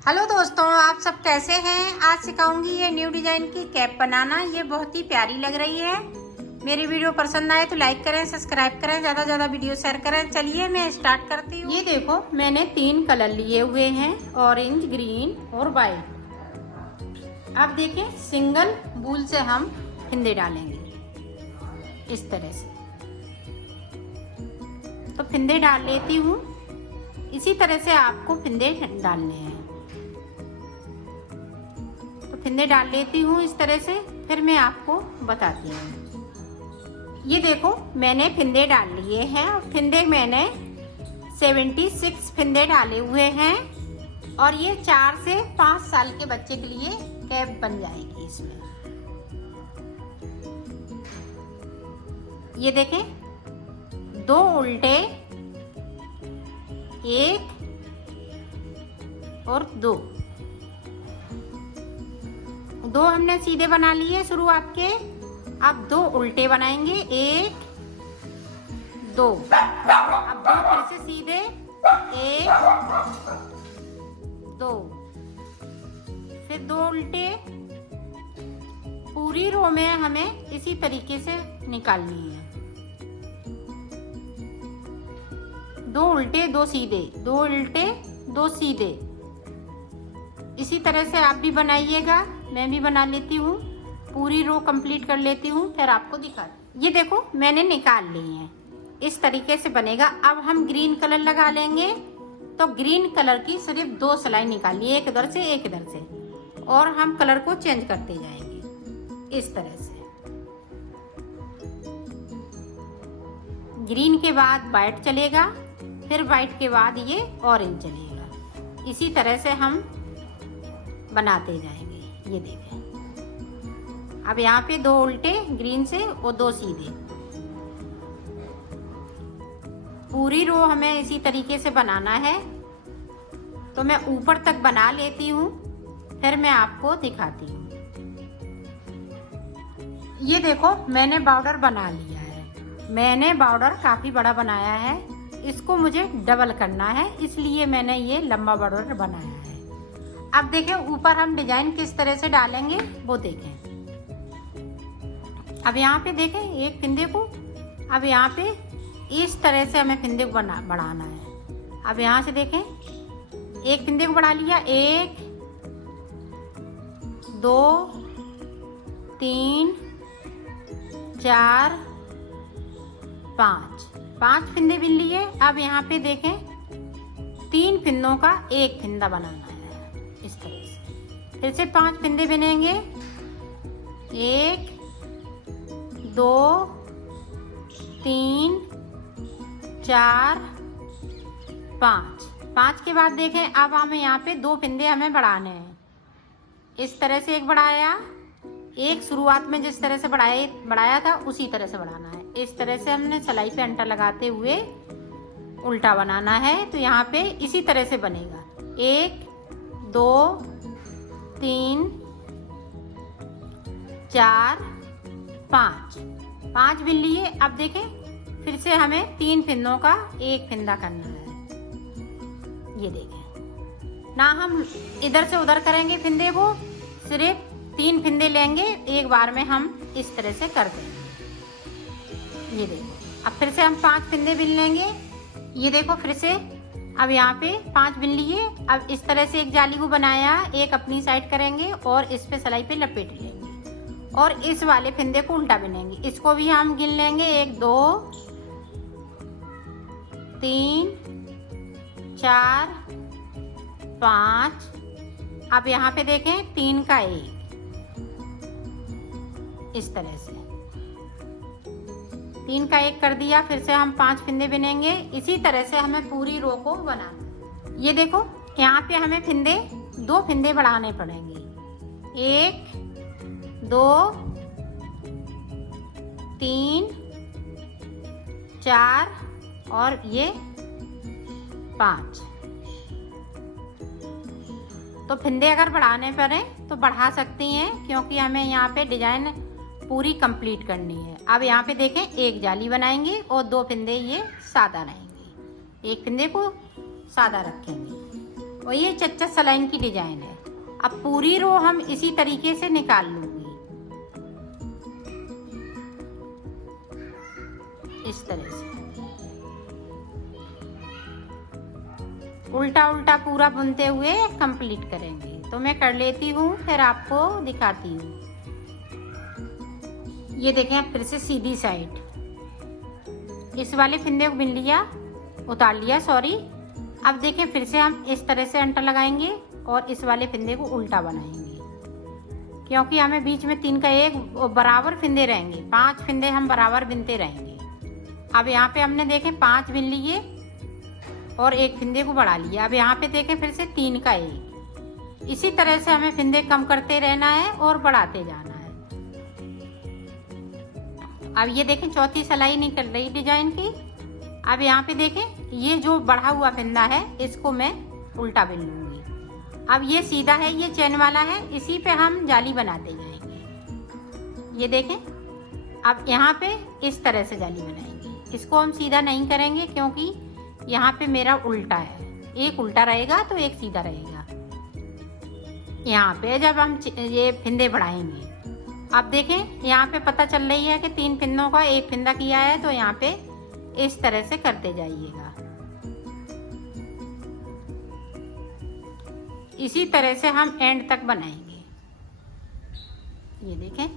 Hello दोस्तों, आप सब कैसे हैं। आज सिखाऊंगी ये न्यू डिजाइन की कैप बनाना। ये बहुत ही प्यारी लग रही है। मेरी वीडियो पसंद आए तो लाइक करें, सब्सक्राइब करें, ज़्यादा ज़्यादा वीडियो शेयर करें। चलिए मैं स्टार्ट करती हूँ। ये देखो, मैंने 3 कलर लिए हुए हैं, ऑरेंज, ग्रीन और वाइट। अब देखें, सिंगल वूल से हम फिंदे डालेंगे इस तरह से। तो फिंदे डाल लेती हूँ। इसी तरह से आपको फिंदे डालने हैं। फिंदे डाल लेती हूँ इस तरह से, फिर मैं आपको बताती हूँ। ये देखो, मैंने फिंदे डाल लिए हैं और फिंदे मैंने 76 फिंदे डाले हुए हैं और ये 4 से 5 साल के बच्चे के लिए कैप बन जाएगी इसमें। ये देखें, 2 उल्टे, 1 और 2 हमने सीधे बना लिए शुरुआत के। अब 2 उल्टे बनाएंगे, 1 2। अब 2 फिर से सीधे, 1 2, फिर 2 उल्टे। पूरी रो में हमें इसी तरीके से निकालनी है। 2 उल्टे 2 सीधे, 2 उल्टे 2 सीधे। इसी तरह से आप भी बनाइएगा। मैं भी बना लेती हूँ, पूरी रो कंप्लीट कर लेती हूँ, फिर आपको दिखा। ये देखो, मैंने निकाल ली है। इस तरीके से बनेगा। अब हम ग्रीन कलर लगा लेंगे। तो ग्रीन कलर की सिर्फ 2 सिलाई निकालिए, एक इधर से एक इधर से, और हम कलर को चेंज करते जाएंगे इस तरह से। ग्रीन के बाद वाइट चलेगा, फिर वाइट के बाद ये ऑरेंज चलेगा। इसी तरह से हम बनाते जाएंगे। ये देखें, अब यहाँ पे 2 उल्टे ग्रीन से और 2 सीधे। पूरी रो हमें इसी तरीके से बनाना है। तो मैं ऊपर तक बना लेती हूँ, फिर मैं आपको दिखाती हूँ। ये देखो, मैंने बॉर्डर बना लिया है। मैंने बॉर्डर काफी बड़ा बनाया है। इसको मुझे डबल करना है, इसलिए मैंने ये लंबा बॉर्डर बनाया है। अब देखें, ऊपर हम डिजाइन किस तरह से डालेंगे वो देखें। अब यहाँ पे देखें एक फिंदे को, अब यहाँ पे इस तरह से हमें फिंदे को बढ़ाना है। अब यहाँ से देखें, एक फिंदे को बढ़ा लिया, 1 2 3 4 5 फिंदे बिन लिए। अब यहाँ पे देखें, 3 फिंदों का एक फिंदा बनाना है इस तरह से। फिर से 5 फिंदे बिनेंगे, 1 2 3 4 5 के बाद देखें, अब हमें यहाँ पे 2 फिंदे हमें बढ़ाने हैं। इस तरह से एक बढ़ाया, एक शुरुआत में जिस तरह से बढ़ाया था उसी तरह से बढ़ाना है। इस तरह से हमने सिलाई पे अंटा लगाते हुए उल्टा बनाना है। तो यहाँ पे इसी तरह से बनेगा, 1 2 3 4 5 बिन लिए। अब देखें, फिर से हमें 3 फिंदों का एक फिंदा करना है। ये देखें ना, हम इधर से उधर करेंगे फिंदे को, सिर्फ 3 फिंदे लेंगे, एक बार में हम इस तरह से कर देंगे। ये देखो, अब फिर से हम 5 फिंदे बिन लेंगे। ये देखो, फिर से अब यहाँ पे 5 बिन लिए। अब इस तरह से एक जाली को बनाया, एक अपनी साइड करेंगे और इस पे सिलाई पे लपेट लेंगे और इस वाले फिंदे को उल्टा बिनेंगे। इसको भी हम गिन लेंगे, 1 2 3 4 5। अब यहाँ पे देखें, 3 का 1 इस तरह से 3 का 1 कर दिया। फिर से हम 5 फिंदे बिनेंगे। इसी तरह से हमें पूरी रो को बनाना। ये देखो, यहाँ पे हमें 2 फिंदे बढ़ाने पड़ेंगे, 1 2 3 4 और ये 5। तो फिंदे अगर बढ़ाने पड़े तो बढ़ा सकती हैं, क्योंकि हमें यहाँ पे डिजाइन पूरी कंप्लीट करनी है। अब यहाँ पे देखें, एक जाली बनाएंगे और 2 फिंदे ये सादा रहेंगे। एक फिंदे को सादा रखेंगे और ये चच्चा सलाइन की डिजाइन है। अब पूरी रो हम इसी तरीके से निकाल लूंगी, इस तरह से उल्टा उल्टा पूरा बुनते हुए कंप्लीट करेंगे। तो मैं कर लेती हूँ, फिर आपको दिखाती हूँ। ये देखें, फिर से सीधी साइड इस वाले फंदे को बिन लिया, उतार लिया, सॉरी। अब देखें, फिर से हम इस तरह से अंटर लगाएंगे और इस वाले फंदे को उल्टा बनाएंगे, क्योंकि हमें बीच में 3 का 1 बराबर फंदे रहेंगे, 5 फंदे हम बराबर बिनते रहेंगे। अब यहाँ पे हमने देखें 5 बिन लिए और 1 फंदे को बढ़ा लिया। अब यहाँ पे देखें फिर से 3 का 1, इसी तरह से हमें फंदे कम करते रहना है और बढ़ाते जाना है। अब ये देखें, चौथी सिलाई निकल रही डिजाइन की। अब यहाँ पे देखें, ये जो बढ़ा हुआ फंदा है इसको मैं उल्टा बिन लूंगी। अब ये सीधा है, ये चैन वाला है, इसी पे हम जाली बनाते जाएंगे। ये देखें, अब यहाँ पे इस तरह से जाली बनाएंगे। इसको हम सीधा नहीं करेंगे क्योंकि यहाँ पे मेरा उल्टा है, एक उल्टा रहेगा तो एक सीधा रहेगा। यहाँ पे जब हम ये फिंदे बढ़ाएंगे, अब देखें यहाँ पे पता चल रही है कि 3 फिंदों का 1 फिंदा किया है, तो यहाँ पे इस तरह से करते जाइएगा। इसी तरह से हम एंड तक बनाएंगे। ये देखें,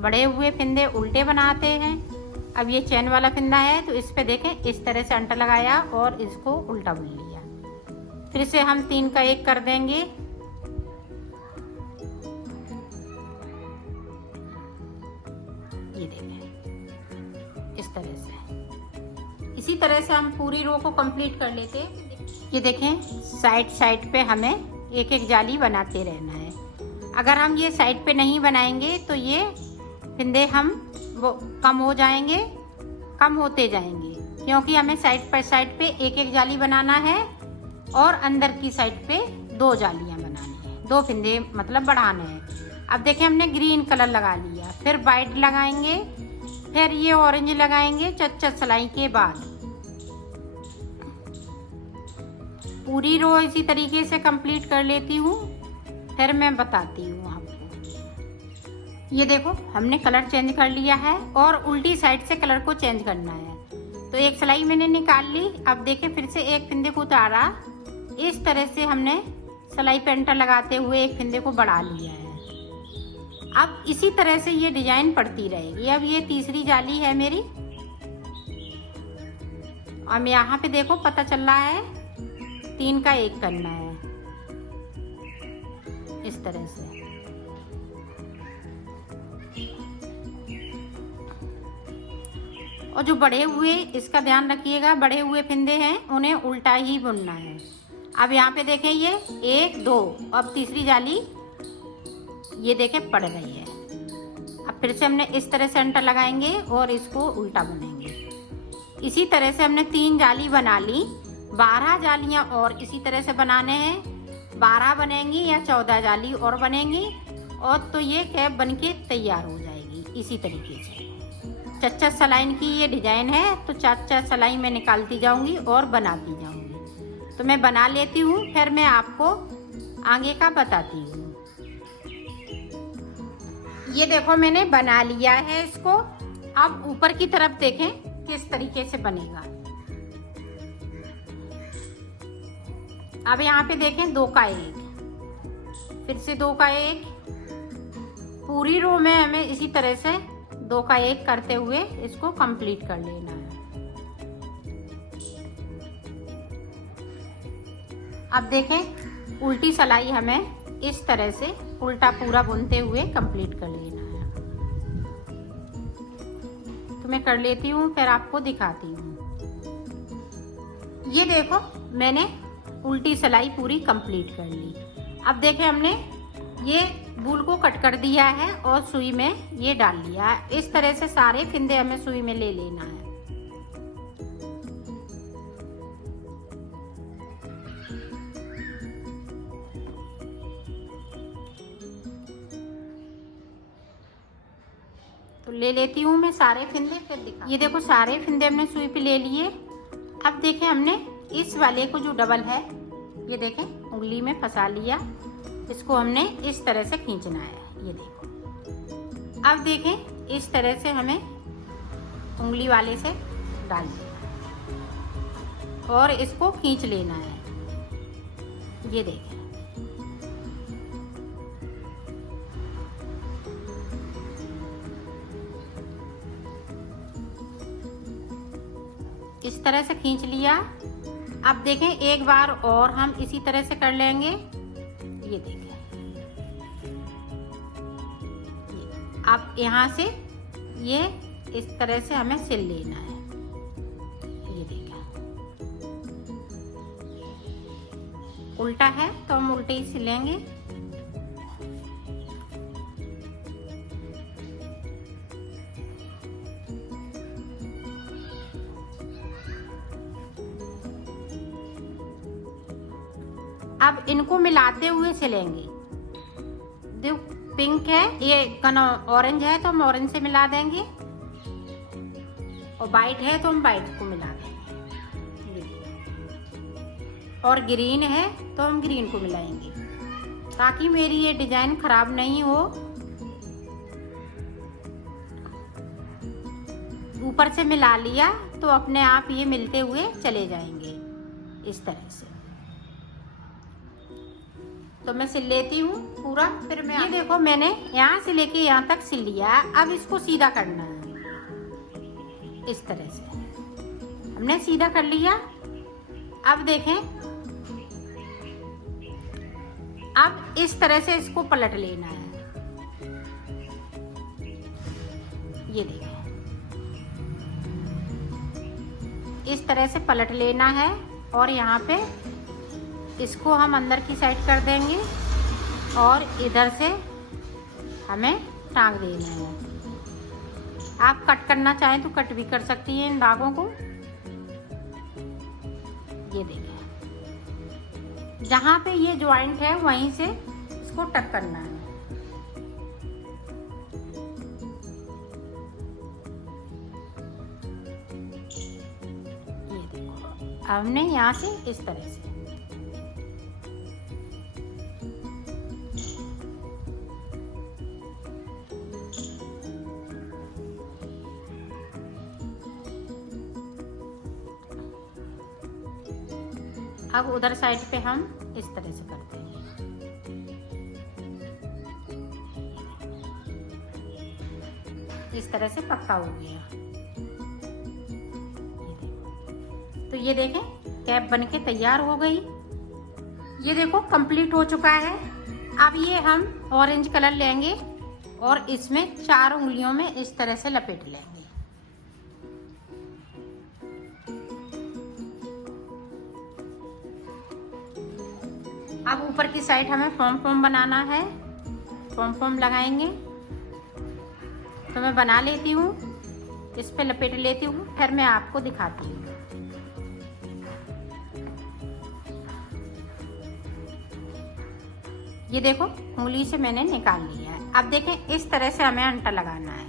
बड़े हुए फिंदे उल्टे बनाते हैं। अब ये चैन वाला फिंदा है तो इस पे देखें इस तरह से अंटर लगाया और इसको उल्टा बुन लिया। फिर से हम 3 का 1 कर देंगे। ये देखें इस तरह से, इसी तरह से हम पूरी रो को कंप्लीट कर लेते। ये देखें, साइड साइड पे हमें एक एक जाली बनाते रहना है। अगर हम ये साइड पे नहीं बनाएंगे तो ये फिंदे हम वो कम हो जाएंगे, कम होते जाएंगे, क्योंकि हमें साइड पे एक एक जाली बनाना है और अंदर की साइड पे 2 जालियां बनानी है, 2 फिंदे मतलब बढ़ाने हैं। अब देखें, हमने ग्रीन कलर लगा लिया, फिर वाइट लगाएंगे, फिर ये ऑरेंज लगाएंगे। चच्चा सिलाई के बाद पूरी रो इसी तरीके से कंप्लीट कर लेती हूँ, फिर मैं बताती हूँ आपको। ये देखो, हमने कलर चेंज कर लिया है और उल्टी साइड से कलर को चेंज करना है। तो एक सिलाई मैंने निकाल ली। अब देखें, फिर से एक फिंदे को उतारा, इस तरह से हमने सिलाई पे अंटर लगाते हुए एक फिंदे को बढ़ा लिया है। अब इसी तरह से ये डिजाइन पड़ती रहेगी। अब ये तीसरी जाली है मेरी। अब यहाँ पे देखो पता चल रहा है 3 का 1 करना है, इस तरह से। और जो बढ़े हुए, इसका ध्यान रखिएगा, बढ़े हुए फिंदे हैं उन्हें उल्टा ही बुनना है। अब यहाँ पे देखें, ये 1 2, अब तीसरी जाली ये देखें पड़ रही है। अब फिर से हमने इस तरह से अंटर लगाएंगे और इसको उल्टा बुनेंगे। इसी तरह से हमने 3 जाली बना ली, 12 जालियां और इसी तरह से बनाने हैं। 12 बनेंगी या 14 जाली और बनेंगी, और तो ये कैप बनके तैयार हो जाएगी। इसी तरीके से चच्चा सलाइन की ये डिजाइन है, तो चच्चा सलाई में निकालती जाऊंगी और बनाती जाऊंगी। तो मैं बना लेती हूँ, फिर मैं आपको आगे का बताती हूँ। ये देखो, मैंने बना लिया है इसको। अब ऊपर की तरफ देखें किस तरीके से बनेगा। अब यहाँ पे देखें 2 का 1, फिर से 2 का 1। पूरी रो में हमें इसी तरह से 2 का 1 करते हुए इसको कंप्लीट कर लेना है। अब देखें, उल्टी सिलाई हमें इस तरह से उल्टा पूरा बुनते हुए कंप्लीट कर लेना है। तो मैं कर लेती हूँ, फिर आपको दिखाती हूँ। ये देखो, मैंने उल्टी सिलाई पूरी कंप्लीट कर ली। अब देखें, हमने ये बूल को कट कर दिया है और सुई में ये डाल लिया है। इस तरह से सारे फिंदे हमें सुई में ले लेना है। तो ले लेती हूँ मैं सारे फिंदे, फिर दिखा। ये देखो, सारे फिंदे हमने सुई पे ले लिए। अब देखें, हमने इस वाले को जो डबल है, ये देखें उंगली में फंसा लिया। इसको हमने इस तरह से खींचना है। ये देखो, अब देखें इस तरह से हमें उंगली वाले से डाल देना और इसको खींच लेना है। ये देखें, इस तरह से खींच लिया। अब देखें एक बार और हम इसी तरह से कर लेंगे। ये देखें, अब यहाँ से ये इस तरह से हमें सिल लेना है। ये देखें, उल्टा है तो हम उल्टे ही सिलेंगे। अब इनको मिलाते हुए सिलेंगे। जो पिंक है, ये ऑरेंज है तो हम ऑरेंज से मिला देंगे, और वाइट है तो हम वाइट को मिला देंगे, और ग्रीन है तो हम ग्रीन को मिलाएंगे, ताकि मेरी ये डिजाइन खराब नहीं हो। ऊपर से मिला लिया तो अपने आप ये मिलते हुए चले जाएंगे इस तरह से। तो मैं सिल लेती हूँ पूरा, फिर मैं ये देखो मैंने यहाँ से लेके यहाँ तक सिल लिया। अब इसको सीधा करना है। इस तरह से हमने सीधा कर लिया। अब देखें, अब इस तरह से इसको पलट लेना है। ये देखें, इस तरह से पलट लेना है और यहाँ पे इसको हम अंदर की साइड कर देंगे और इधर से हमें टांग देना है। आप कट करना चाहें तो कट भी कर सकती हैं इन धागों को। ये देखिए, जहाँ पे ये ज्वाइंट है वहीं से इसको टक करना है। ये देखो, हमने यहाँ से इस तरह से अब उधर साइड पे हम इस तरह से करते हैं। इस तरह से पक्का हो गया। तो ये देखें, कैप बनके तैयार हो गई। ये देखो कंप्लीट हो चुका है। अब ये हम ऑरेंज कलर लेंगे और इसमें 4 उंगलियों में इस तरह से लपेट लेंगे। अब ऊपर की साइड हमें पॉम बनाना है। पॉम लगाएंगे। तो मैं बना लेती हूँ, इस पे लपेट लेती हूँ, फिर मैं आपको दिखाती हूँ। ये देखो उंगली से मैंने निकाल लिया है। अब देखें इस तरह से हमें अंटा लगाना है।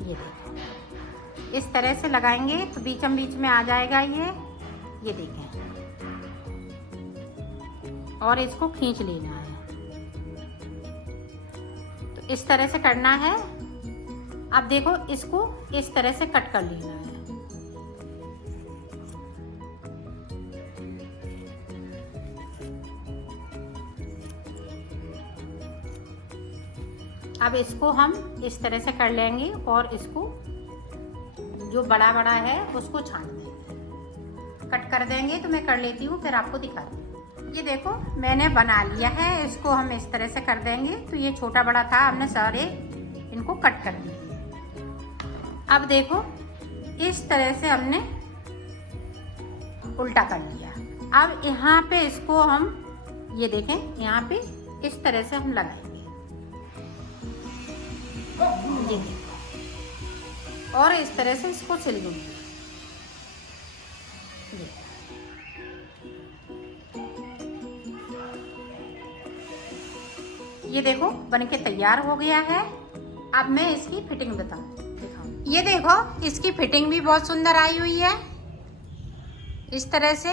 ये देखो इस तरह से लगाएंगे तो बीचम बीच में आ जाएगा ये देखें, और इसको खींच लेना है। तो इस तरह से करना है। अब देखो इसको इस तरह से कट कर लेना है। अब इसको हम इस तरह से कर लेंगे और इसको जो बड़ा बड़ा है उसको छान देंगे, कट कर देंगे। तो मैं कर लेती हूँ, फिर आपको दिखाती हूँ। ये देखो मैंने बना लिया है, इसको हम इस तरह से कर देंगे। तो ये छोटा बड़ा था, हमने सारे इनको कट कर दिए। अब देखो इस तरह से हमने उल्टा कर लिया। अब यहाँ पे इसको हम ये देखें, यहाँ पे इस तरह से हम लगाएंगे। ये देखो, और इस तरह से इसको सिल दूंगी। ये देखो बनके तैयार हो गया है। अब मैं इसकी फिटिंग दिखाऊं। ये देखो इसकी फिटिंग भी बहुत सुंदर आई हुई है, इस तरह से